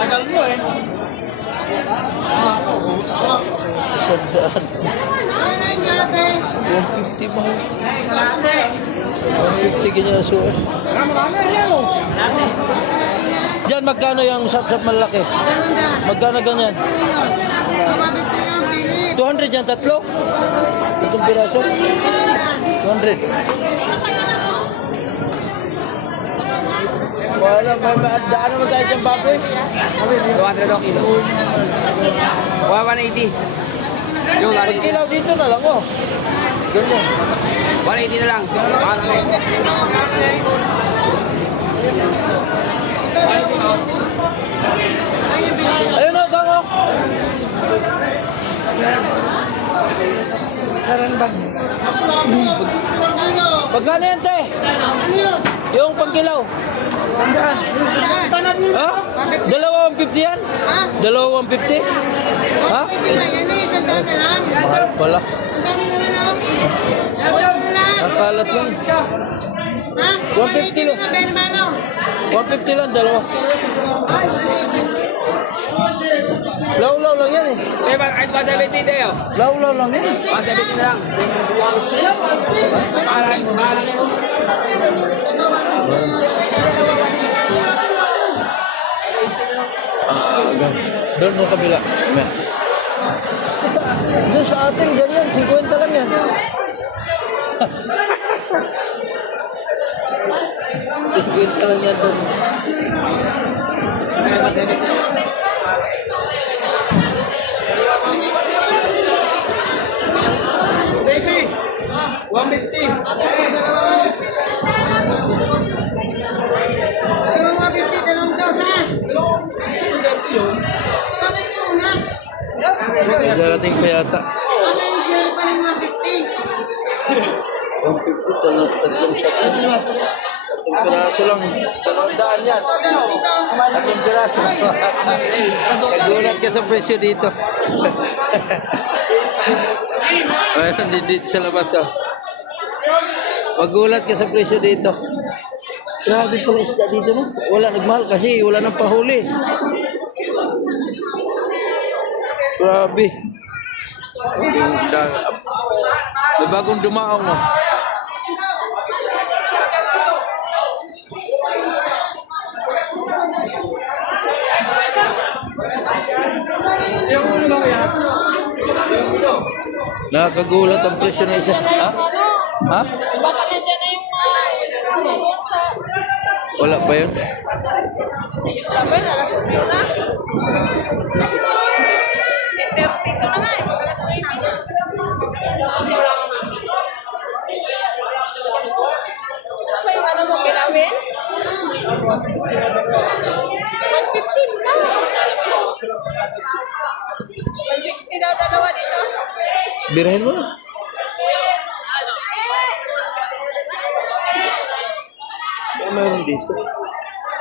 Tagal mo eh. Sandaan. 150 mahal. 150 ganyan ang suot. Diyan, magkano yung sap-sap malaki? Magkano ganyan? 200 yan, tatlo? Itong piraso? 200. Wala, may daan naman tayo dyan, Papi. 200 ang kilo. 180. Yung Pag kilaw dito na lang, oh. Ganyan. 180 na lang. Ayun, oh, gang, oh. Karambang. Magkano yan, te? Yung pangkilaw. Sandaan. Ha? Dalawa 150 yan? Dalawa 150? Ha? Mahal pala. Nakalat lang. 150 lang. 150 lang, dalawa. Law-law lang yan eh. Eh, ay, 170 tayo. Law-law lang yan eh. 170 na lang. Doon mo kabila. Doon sa atin, ganyan. 50 lang yan. 50 lang yan doon. Baby. 150. Darating pa yata. 150, tatlong shot. Tatlong piraso lang. 200 yan. Tatlong piraso. Nagulat ka sa presyo dito. Ayun, dito sa labas. Oh. Magulat ka sa presyo dito. Grabe pala isda dito, no? Wala, nagmahal kasi wala nang pahuli. Grabe. May bagong dumaong, no? Nakakagulat ang presyo na isa. Ha? Ha? Baka nandiyan na yung Wala ba yun? Laban, alas 8 na. 8:30 na nga eh. Alas 9 na. Ano yung ano mo kilawin? 115 na. 160 daw dalawa dito. Birahin mo na. Ano mayroon dito?